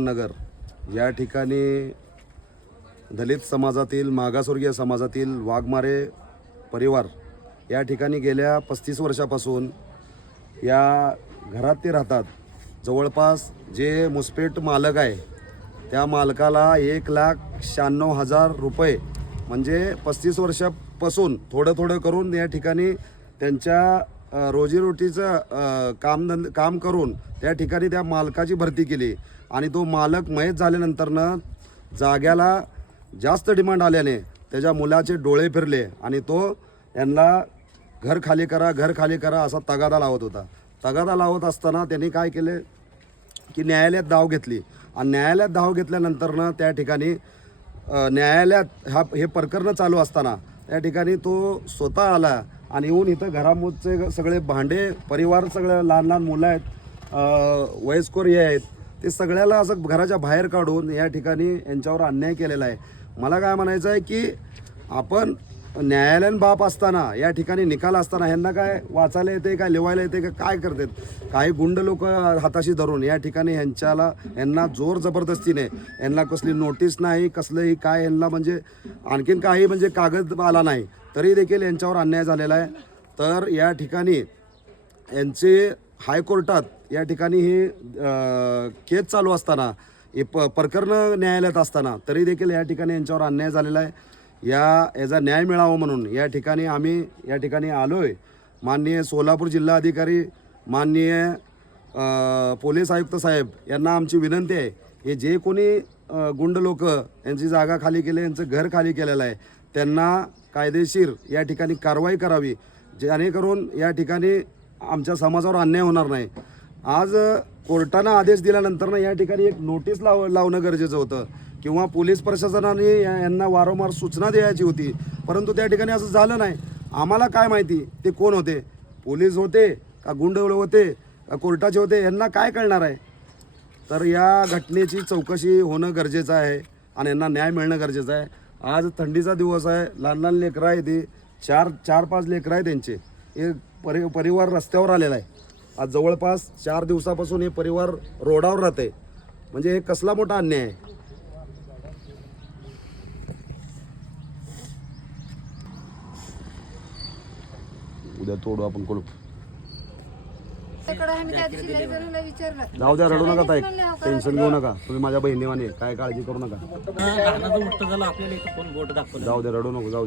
नगर. या ठिकाणी दलित समाजातील मागासवर्गीय समाजातील वाघमारे परिवार या ठिकाणी गेल्या पस्तीस वर्षापासून या घरात ते राहतात. जवळपास जे मुसपेट मालक आहे त्या मालकाला एक लाख शहाण्णव हजार रुपये म्हणजे पस्तीस वर्षापासून थोडं थोडं करून या ठिकाणी त्यांच्या रोजीरोटीचं कामधंद काम धंद काम करून त्या ठिकाणी त्या मालकाची भरती केली. आणि तो मालक मयत झाल्यानंतरनं जाग्याला जास्त डिमांड आल्याने त्याच्या मुलाचे डोळे फिरले आणि तो यांना घर खाली करा घर खाली करा असा तगादा लावत होता. तगादा लावत असताना त्यांनी काय केले? की न्यायालयात धाव घेतली. आणि न्यायालयात धाव घेतल्यानंतरनं त्या ठिकाणी न्यायालयात हा हे प्रकरणं चालू असताना त्या ठिकाणी तो स्वतः आला. आणि येऊन इथं घरामोदचे सगळे भांडे परिवार सगळं लहान लहान मुलं आहेत वयस्कर हे आहेत ते सगळ्याला असं घराच्या बाहेर काढून या ठिकाणी यांच्यावर अन्याय केलेला आहे. मला काय म्हणायचं आहे की आपण न्यायालयीन बाप असताना या ठिकाणी निकाल असताना ह्यांना काय वाचायला येते काय लिवायला येते का काय करतात? काही गुंड लोक हाताशी धरून या ठिकाणी ह्यांच्याला यांना जोर जबरदस्तीने यांना कसली नोटीस नाही कसलंही काय यांना म्हणजे आणखीन काही म्हणजे कागद आला नाही. तरी देखील यांच्यावर अन्याय झालेला आहे. तर या ठिकाणी यांचे हायकोर्टात या ठिकाणी ही केस चालू असताना हे प प्रकरणं न्यायालयात असताना तरी देखील या ठिकाणी यांच्यावर अन्याय झालेला आहे. या याचा न्याय मिळावा म्हणून या ठिकाणी आम्ही या ठिकाणी आलो आहे माननीय सोलापूर जिल्हा अधिकारी माननीय पोलीस आयुक्त साहेब यांना आमची विनंती आहे. हे जे कोणी गुंड लोक यांची जागा खाली केली यांचं घर खाली केलेलं आहे त्यांना कायदेशीर या ठिकाणी कारवाई करावी जेणेकरून या ठिकाणी आमच्या समाजावर अन्याय होणार नाही. आज कोर्टानं आदेश दिल्यानंतरनं या ठिकाणी एक नोटीस लाव लावणं गरजेचं होतं. किंवा पोलीस प्रशासनाने या- यांना वारंवार सूचना द्यायची होती. परंतु त्या ठिकाणी असं झालं नाही. आम्हाला काय माहिती? ते कोण होते? पोलीस होते का गुंड होते? का कोर्टाचे होते? यांना काय कळणार आहे? तर या घटनेची चौकशी होणं गरजेचं आहे आणि यांना न्याय मिळणं गरजेचं आहे. आज थंडीचा दिवस आहे लहान लहान लेकरं आहे ते चार चार पाच लेकरं आहे त्यांचे. हे परि परिवार रस्त्यावर आलेला आहे. आज जवळपास चार दिवसापासून हे परिवार रोडावर राहते म्हणजे हे कसला मोठा अन्याय आहे? उद्या तोडू आपण कुलूप. जाऊ द्या रडू नका ताई. टेन्शन घेऊ नका. तुम्ही माझ्या बहिणीवाने. काय काळजी करू नका. लग्नाचं मोठं झालं आपल्याला इथं कोण बोट दाखवलं जाऊ दे रडू नको जाऊ दे.